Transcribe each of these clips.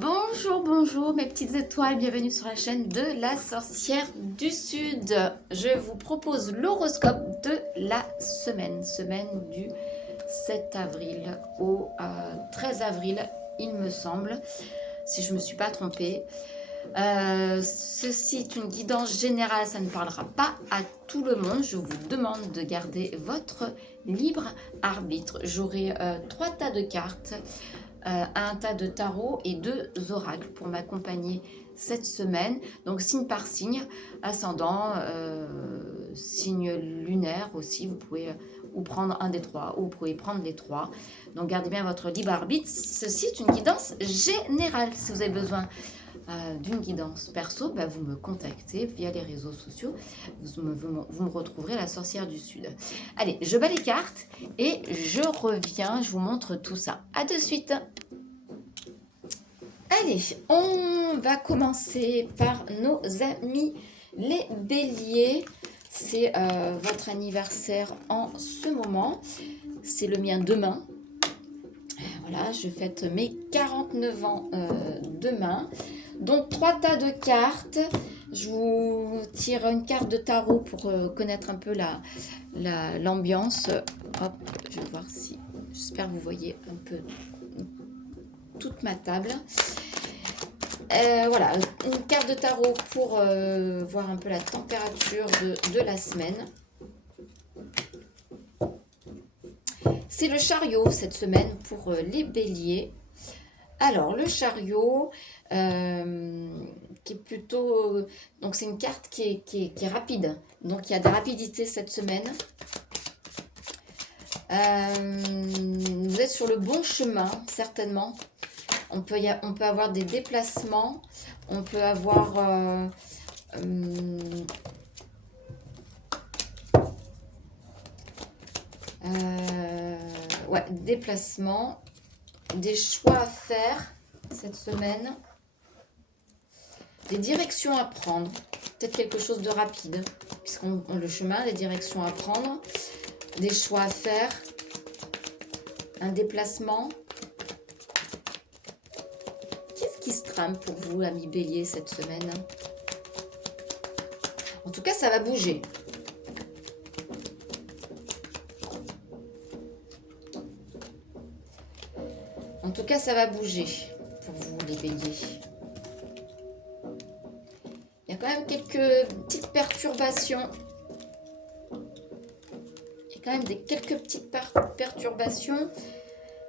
Bonjour, bonjour mes petites étoiles, bienvenue sur la chaîne de la sorcière du Sud. Je vous propose l'horoscope de la semaine du 7 avril au 13 avril, il me semble, si je ne me suis pas trompée. Ceci est une guidance générale, ça ne parlera pas à tout le monde. Je vous demande de garder votre libre arbitre. J'aurai 3 tas de cartes. Un tas de tarot et 2 oracles pour m'accompagner cette semaine. Donc signe par signe, ascendant, signe lunaire aussi, vous pouvez ou prendre un des trois, ou vous pouvez prendre les trois. Donc gardez bien votre libre arbitre. Ceci est une guidance générale. Si vous avez besoin d'une guidance perso, vous me contactez via les réseaux sociaux. Vous me retrouverez la sorcière du Sud. Allez, je bats les cartes et je reviens, je vous montre tout ça. À de suite. Allez, on va commencer par nos amis les béliers. C'est votre anniversaire en ce moment. C'est le mien demain. Voilà, je fête mes 49 ans demain. Donc 3 tas de cartes. Je vous tire une carte de tarot pour connaître un peu l'ambiance. Hop, je vais voir si... J'espère que vous voyez un peu toute ma table. Voilà, une carte de tarot pour voir un peu la température de la semaine. C'est le chariot cette semaine pour les béliers. Alors, le chariot, qui est plutôt... donc, c'est une carte qui est rapide. Donc, il y a de la rapidité cette semaine. Vous êtes sur le bon chemin, certainement. On peut avoir des déplacements. On peut avoir... ouais, déplacements. Des choix à faire cette semaine, des directions à prendre, peut-être quelque chose de rapide, puisqu'on le chemin, des directions à prendre, des choix à faire, un déplacement. Qu'est-ce qui se trame pour vous, amis bélier, cette semaine? En tout cas, ça va bouger. En tout cas, ça va bouger pour vous, les béliers. Il y a quand même quelques petites perturbations. Il y a quand même quelques petites perturbations.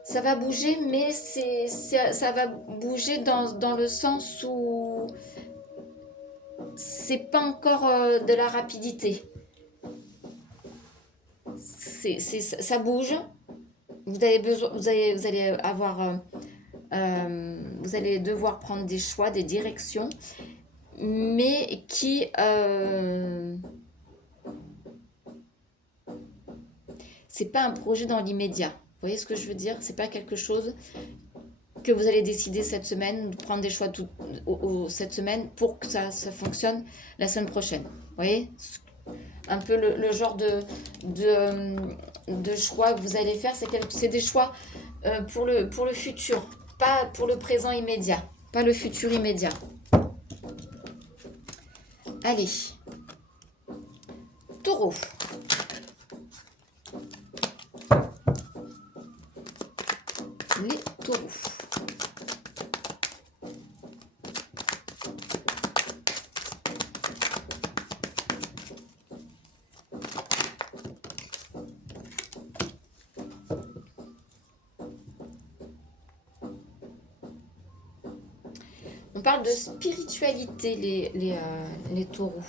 Ça va bouger, mais ça va bouger dans le sens où c'est pas encore de la rapidité. Ça bouge. Vous allez devoir prendre des choix, des directions, mais qui c'est pas un projet dans l'immédiat. Vous voyez ce que je veux dire? C'est pas quelque chose que vous allez décider cette semaine, de prendre des choix cette semaine pour que ça fonctionne la semaine prochaine. Vous voyez? Un peu le genre de choix que vous allez faire, c'est des choix pour le futur, pas pour le présent immédiat, pas le futur immédiat. Allez, taureau. Les taureaux. On parle de spiritualité, les taureaux.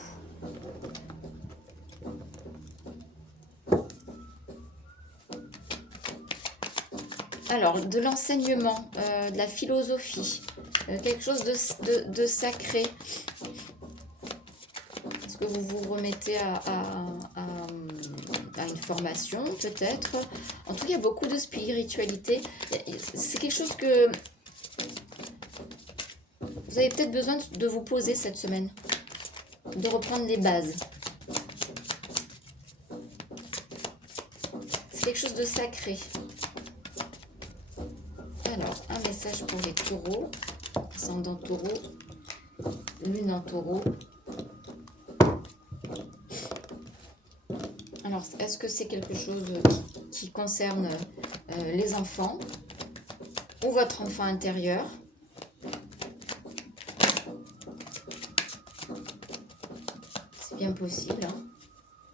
Alors, de l'enseignement, de la philosophie, quelque chose de sacré. Est-ce que vous vous remettez à une formation, peut-être? En tout cas, il y a beaucoup de spiritualité. C'est quelque chose que... vous avez peut-être besoin de vous poser cette semaine, de reprendre les bases. C'est quelque chose de sacré. Alors, un message pour les taureaux. Ascendant taureau, lune en taureau. Alors, est-ce que c'est quelque chose qui concerne les enfants ou votre enfant intérieur? C'est bien possible, hein.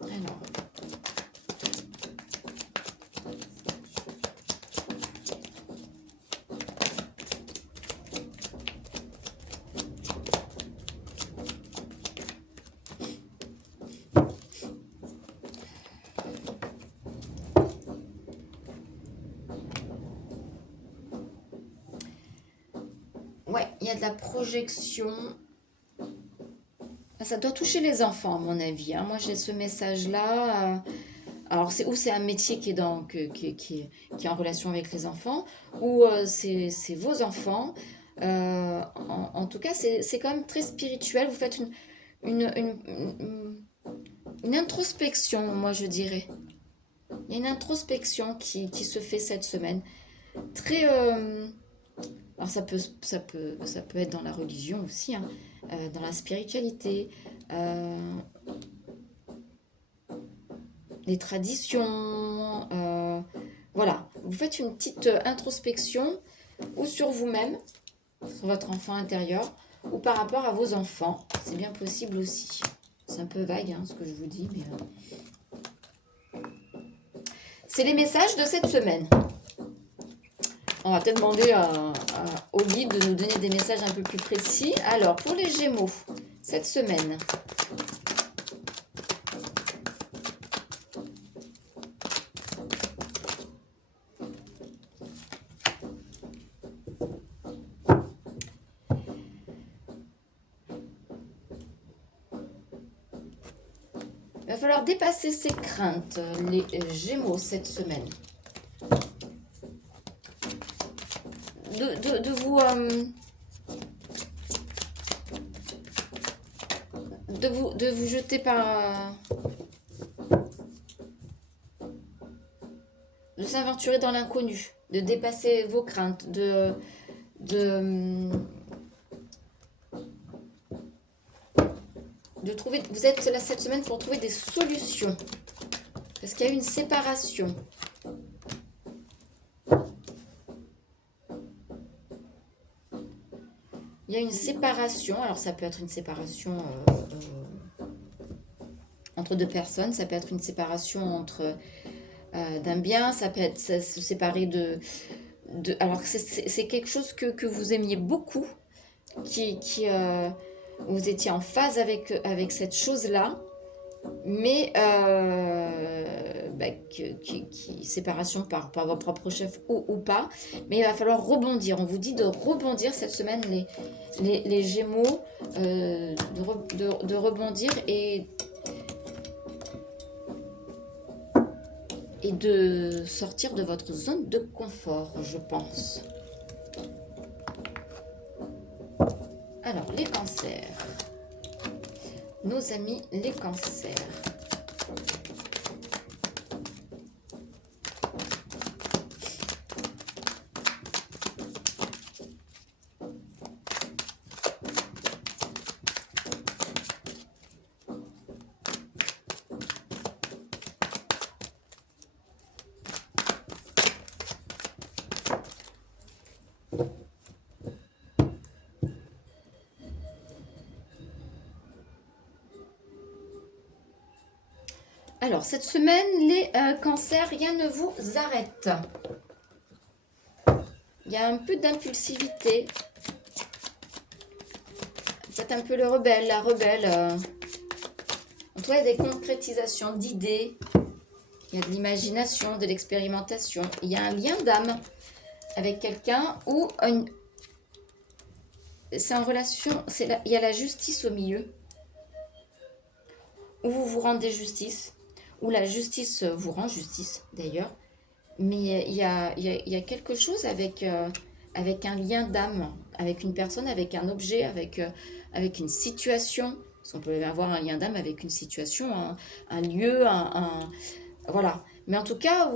Alors, ouais, il y a de la projection. Ça doit toucher les enfants, à mon avis, hein. Moi, j'ai ce message-là. Alors, c'est un métier qui est, qui est en relation avec les enfants, ou c'est vos enfants. En tout cas, c'est quand même très spirituel. Vous faites une, une, une- une introspection, moi, je dirais. Il y a une introspection qui se fait cette semaine. Très... alors ça peut être dans la religion aussi, hein, dans la spiritualité, euh, les traditions. Voilà, vous faites une petite introspection ou sur vous-même, sur votre enfant intérieur, ou par rapport à vos enfants. C'est bien possible aussi. C'est un peu vague, hein, ce que je vous dis, mais c'est les messages de cette semaine. On va peut-être demander au guide de nous donner des messages un peu plus précis. Alors, pour les Gémeaux, cette semaine. Il va falloir dépasser ses craintes, les Gémeaux, cette semaine. De vous... de vous jeter par... de s'aventurer dans l'inconnu, de dépasser vos craintes, de trouver... Vous êtes là cette semaine pour trouver des solutions. Parce qu'il y a eu une séparation. Il y a une séparation. Alors ça peut être une séparation entre deux personnes. Ça peut être une séparation entre d'un bien. Ça peut être se séparer alors c'est quelque chose que vous aimiez beaucoup. Vous étiez en phase avec cette chose-là. Mais séparation par votre propre chef ou pas, mais il va falloir rebondir. On vous dit de rebondir cette semaine, les Gémeaux, de rebondir et de sortir de votre zone de confort, je pense. Alors, les cancers. Nos amis les cancers. Alors, cette semaine, les cancers, rien ne vous arrête. Il y a un peu d'impulsivité. Peut-être un peu le rebelle, la rebelle. En tout cas, il y a des concrétisations d'idées. Il y a de l'imagination, de l'expérimentation. Il y a un lien d'âme avec quelqu'un ou c'est en relation... il y a la justice au milieu. Où vous vous rendez justice. Ou la justice vous rend justice, d'ailleurs. Mais il y a quelque chose avec un lien d'âme, avec une personne, avec un objet, avec une situation. Parce qu'on peut avoir un lien d'âme avec une situation, un lieu, voilà. Mais en tout cas,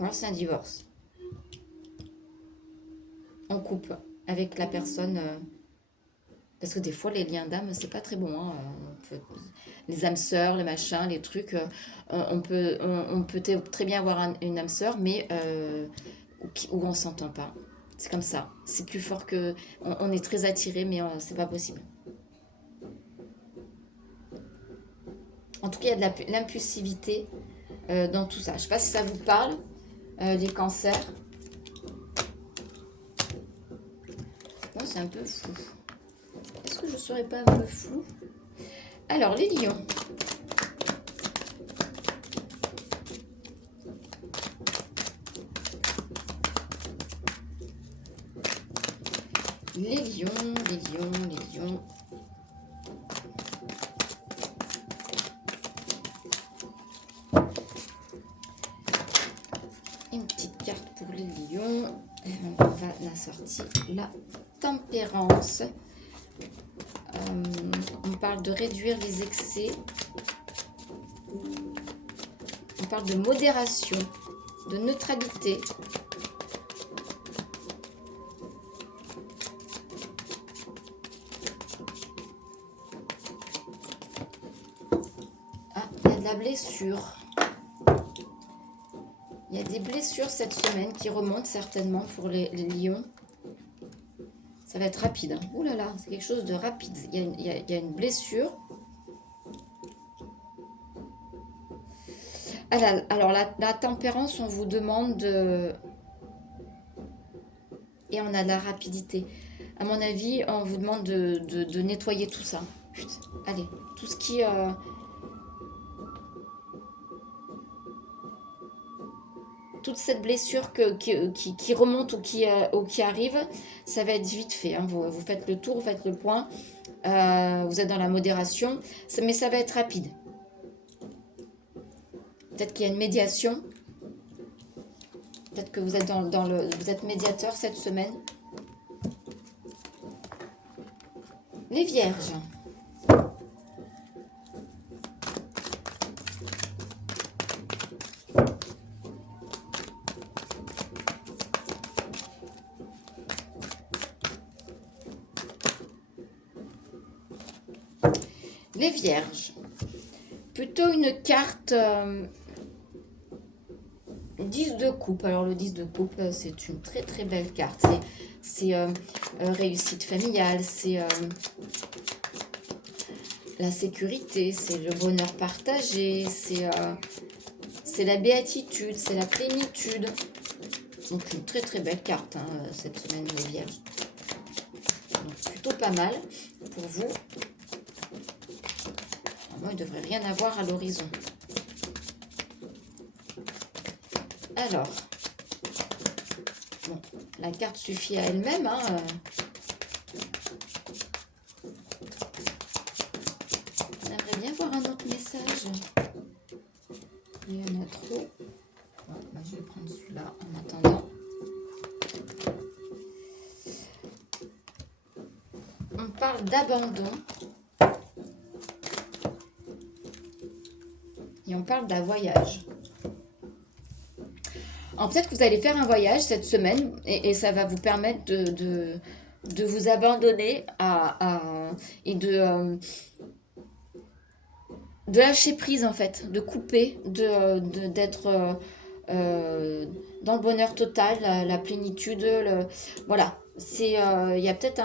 alors c'est un divorce. On coupe avec la personne. Parce que des fois, les liens d'âme, c'est pas très bon. Hein. Les âmes sœurs, les machins, les trucs. On peut très bien avoir une âme sœur, mais où on s'entend pas. C'est comme ça. C'est plus fort que. On est très attiré, mais c'est pas possible. En tout cas, il y a de l'impulsivité dans tout ça. Je sais pas si ça vous parle, les cancers. Bon, c'est un peu fou. Est-ce que je serais pas un peu flou? Alors, les lions. Les lions, les lions, les lions. Une petite carte pour les lions. Et on va la sortir. La tempérance. On parle de réduire les excès. On parle de modération, de neutralité. Ah, il y a de la blessure. Il y a des blessures cette semaine qui remontent certainement pour les lions. Ça va être rapide. Hein. Ouh là là, c'est quelque chose de rapide. Il y a une blessure. Alors, la tempérance, on vous demande de... Et on a de la rapidité. À mon avis, on vous demande de nettoyer tout ça. Putain, allez, tout ce qui... toute cette blessure qui remonte ou qui arrive, ça va être vite fait. Hein. Vous faites le tour, vous faites le point. Vous êtes dans la modération. Mais ça va être rapide. Peut-être qu'il y a une médiation. Peut-être que vous êtes vous êtes médiateur cette semaine. Les vierges. Les vierges. Plutôt une carte 10 de coupe. Alors le 10 de coupe, c'est une très très belle carte. C'est réussite familiale, c'est la sécurité, c'est le bonheur partagé, c'est la béatitude, c'est la plénitude. Donc une très très belle carte hein, cette semaine les vierges. Donc plutôt pas mal pour vous. Moi, il ne devrait rien avoir à l'horizon. Alors, bon, la carte suffit à elle-même. Hein. On aimerait bien voir un autre message. Il y en a trop. Bon, bah, je vais prendre celui-là en attendant. On parle d'abandon. Et on parle d'un voyage. Alors peut-être que vous allez faire un voyage cette semaine et ça va vous permettre de vous abandonner et de lâcher prise en fait, de couper, d'être dans le bonheur total, la plénitude. Voilà, il y a peut-être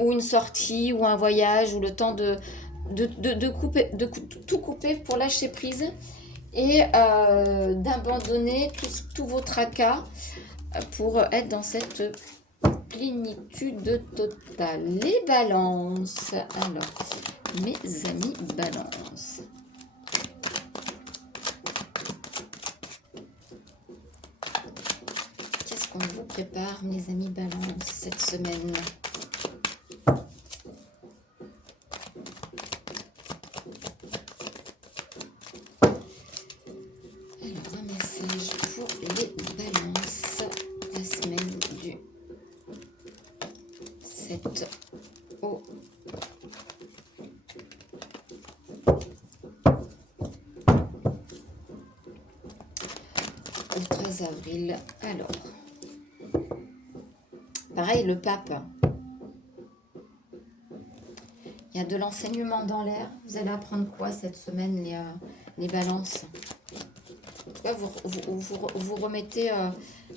ou une sortie ou un voyage ou le temps de couper, tout couper pour lâcher prise et d'abandonner tous vos tracas pour être dans cette plénitude totale. Les balances. Alors, mes amis balance. Qu'est-ce qu'on vous prépare, mes amis balance, cette semaine ? au au 13 avril. Alors, pareil, le pape. Il y a de l'enseignement dans l'air. Vous allez apprendre quoi cette semaine, les balances? En tout cas, vous remettez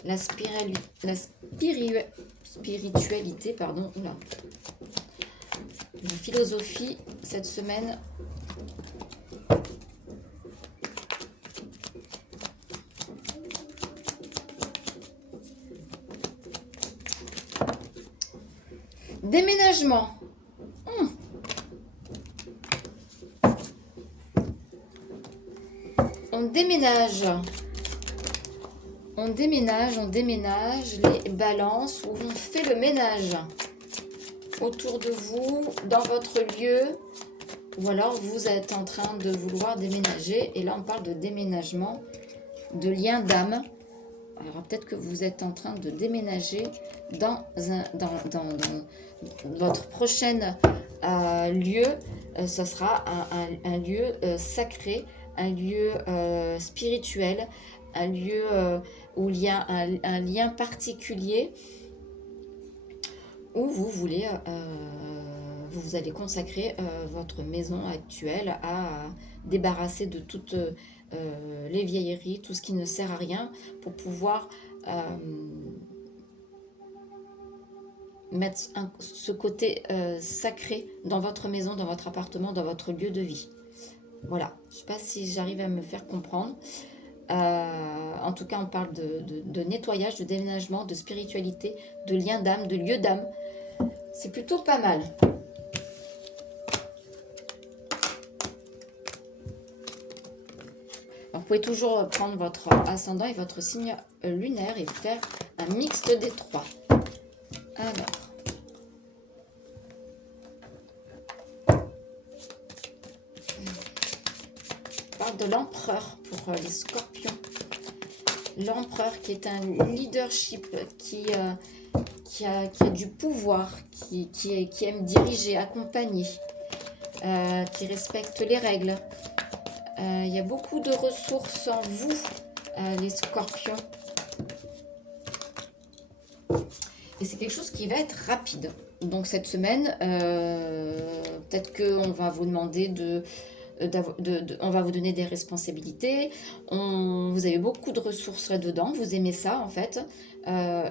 la spiritualité, pardon, oula, la philosophie cette semaine. Déménagement. On déménage. On déménage les balances où on fait le ménage autour de vous, dans votre lieu, ou alors vous êtes en train de vouloir déménager. Et là, on parle de déménagement, de lien d'âme. Alors peut-être que vous êtes en train de déménager dans votre prochain lieu. Ce sera un lieu sacré, un lieu spirituel, un lieu où il y a un lien particulier où vous voulez, vous allez consacrer votre maison actuelle à débarrasser de toutes les vieilleries, tout ce qui ne sert à rien, pour pouvoir mettre ce côté sacré dans votre maison, dans votre appartement, dans votre lieu de vie. Voilà, je ne sais pas si j'arrive à me faire comprendre. En tout cas, on parle de nettoyage, de déménagement, de spiritualité, de lien d'âme, de lieu d'âme. C'est plutôt pas mal. Alors, vous pouvez toujours prendre votre ascendant et votre signe lunaire et faire un mixte des trois. Alors, on parle de l'empereur pour les scorpions. L'empereur qui est un leadership, qui a du pouvoir, qui aime diriger, accompagner, qui respecte les règles. Il y a beaucoup de ressources en vous, les scorpions. Et c'est quelque chose qui va être rapide. Donc cette semaine, peut-être qu'on va vous demander on va vous donner des responsabilités. Vous avez beaucoup de ressources là-dedans. Vous aimez ça, en fait.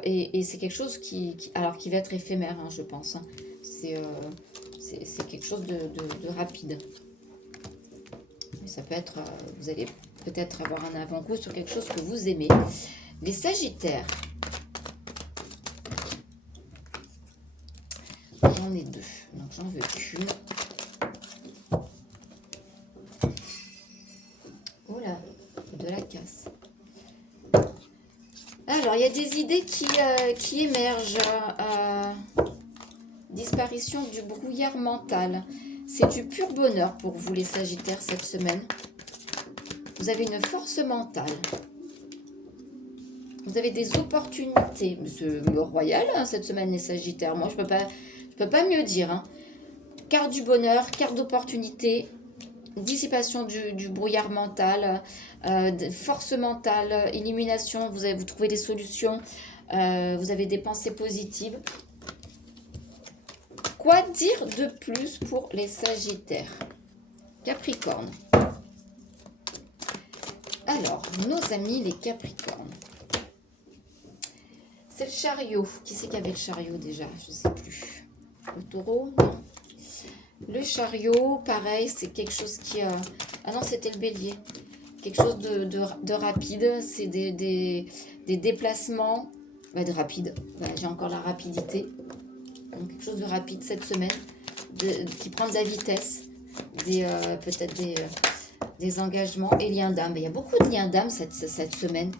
Et c'est quelque chose qui va être éphémère, hein, je pense. Hein. C'est quelque chose de rapide. Mais ça peut être... vous allez peut-être avoir un avant-goût sur quelque chose que vous aimez. Les Sagittaires. J'en ai deux. Donc, j'en veux qu'une. Oh là, de la casse. Alors, il y a des idées qui émergent. Disparition du brouillard mental. C'est du pur bonheur pour vous, les Sagittaires, cette semaine. Vous avez une force mentale. Vous avez des opportunités. C'est royal, hein, cette semaine, les Sagittaires. Moi, je peux pas mieux dire. Hein. Carte du bonheur, carte d'opportunité, dissipation du brouillard mental, force mentale, illumination. Vous trouvez des solutions. Vous avez des pensées positives. Quoi dire de plus pour les Sagittaires? Capricorne. Alors, nos amis les Capricornes. C'est le chariot. Qui c'est qui avait le chariot déjà? Je ne sais plus. Le taureau? Non. Le chariot, pareil, c'est quelque chose qui... Ah non, c'était le bélier. Quelque chose de rapide. C'est des déplacements. Bah, de rapide. Bah, j'ai encore la rapidité. Donc, quelque chose de rapide cette semaine. Qui prend de la vitesse. Peut-être des engagements et liens d'âme. Il y a beaucoup de liens d'âme cette semaine.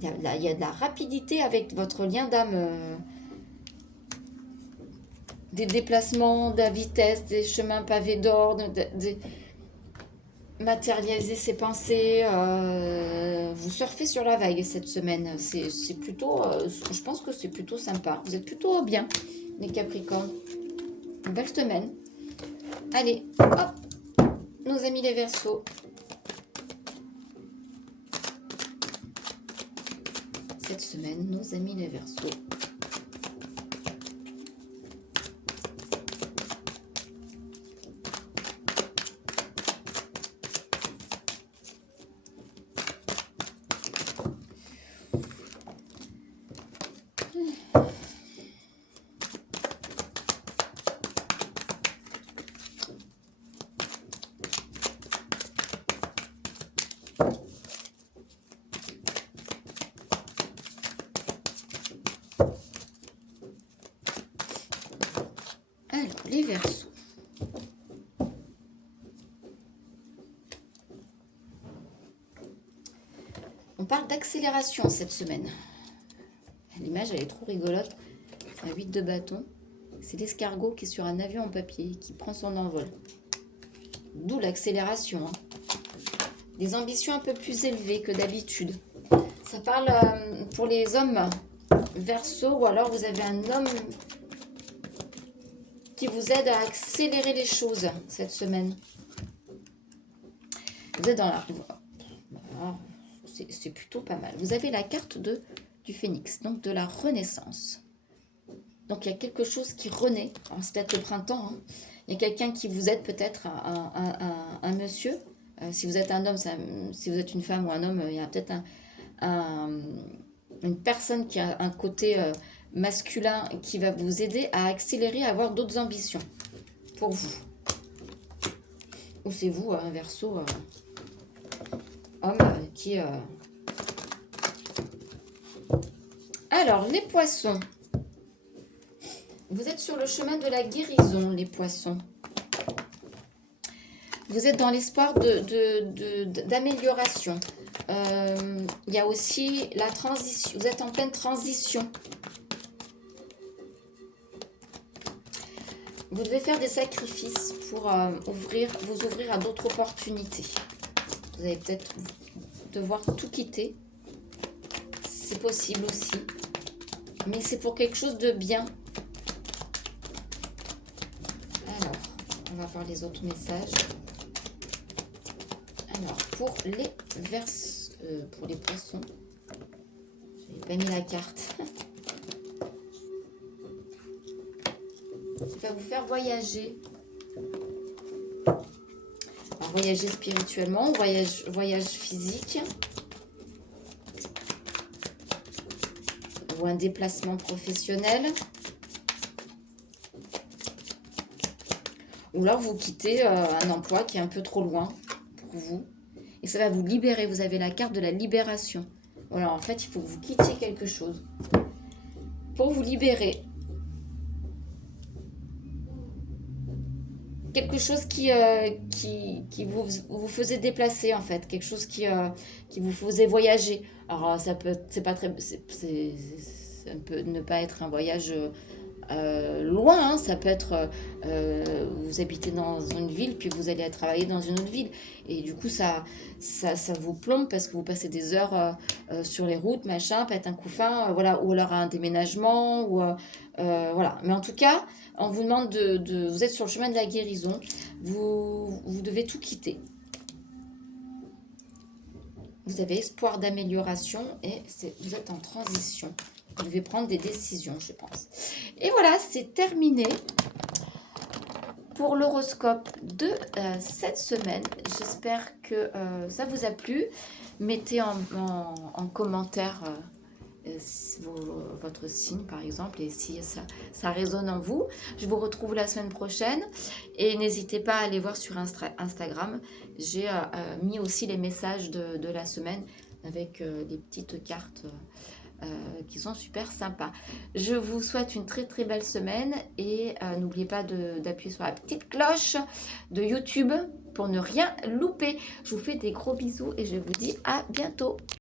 Il y a de la rapidité avec votre lien d'âme. Des déplacements, de la vitesse, des chemins pavés d'or, matérialiser ses pensées. Vous surfez sur la vague cette semaine. C'est plutôt, je pense que c'est plutôt sympa. Vous êtes plutôt bien, les Capricornes. Une belle semaine. Allez, hop, nos amis les Verseaux. cette semaine, nos amis les Verseaux. Alors, les Verseaux. On parle d'accélération cette semaine. L'image, elle est trop rigolote. C'est un 8 de bâton. C'est l'escargot qui est sur un avion en papier, qui prend son envol. D'où l'accélération. Hein. Des ambitions un peu plus élevées que d'habitude. Ça parle pour les hommes Verseaux, ou alors vous avez un homme qui vous aide à accélérer les choses cette semaine. Vous êtes dans la... C'est plutôt pas mal. Vous avez la carte du phénix, donc de la renaissance. Donc il y a quelque chose qui renaît. C'est peut-être le printemps. Hein. Il y a quelqu'un qui vous aide, peut-être un monsieur. Si vous êtes un homme, si vous êtes une femme ou un homme, il y a peut-être une personne qui a un côté masculin qui va vous aider à accélérer, à avoir d'autres ambitions pour vous. Ou c'est vous, un Verseau, homme qui... Alors, les poissons. Vous êtes sur le chemin de la guérison, les poissons. Vous êtes dans l'espoir d'amélioration. Il y a aussi la transition. Vous êtes en pleine transition. Vous devez faire des sacrifices pour vous ouvrir à d'autres opportunités. Vous allez peut-être devoir tout quitter. C'est possible aussi. Mais c'est pour quelque chose de bien. Alors, on va voir les autres messages. Alors, pour les poissons, je n'ai pas mis la carte. Ça va vous faire voyager. Alors, voyager spirituellement, voyage physique. Ou un déplacement professionnel. Ou alors vous quittez un emploi qui est un peu trop loin pour vous. Et ça va vous libérer. Vous avez la carte de la libération. Voilà, en fait, il faut que vous quittiez quelque chose pour vous libérer. Quelque chose qui vous faisait déplacer, en fait. Quelque chose qui vous faisait voyager. Alors, ça peut, c'est pas très... ça peut ne pas être un voyage loin, hein. Ça peut être... vous habitez dans une ville, puis vous allez travailler dans une autre ville. Et du coup, ça vous plombe parce que vous passez des heures sur les routes, machin, peut-être un couffin, voilà. Ou alors un déménagement, ou... voilà. Mais en tout cas, on vous demande vous êtes sur le chemin de la guérison. Vous devez tout quitter. Vous avez espoir d'amélioration et vous êtes en transition. Vous devez prendre des décisions, je pense. Et voilà, c'est terminé pour l'horoscope de cette semaine. J'espère que ça vous a plu. Mettez en commentaire votre signe, par exemple, et si ça résonne en vous. Je vous retrouve la semaine prochaine. Et n'hésitez pas à aller voir sur Instagram. J'ai mis aussi les messages de la semaine avec des petites cartes qui sont super sympas. Je vous souhaite une très très belle semaine et n'oubliez pas d'appuyer sur la petite cloche de YouTube pour ne rien louper. Je vous fais des gros bisous et je vous dis à bientôt.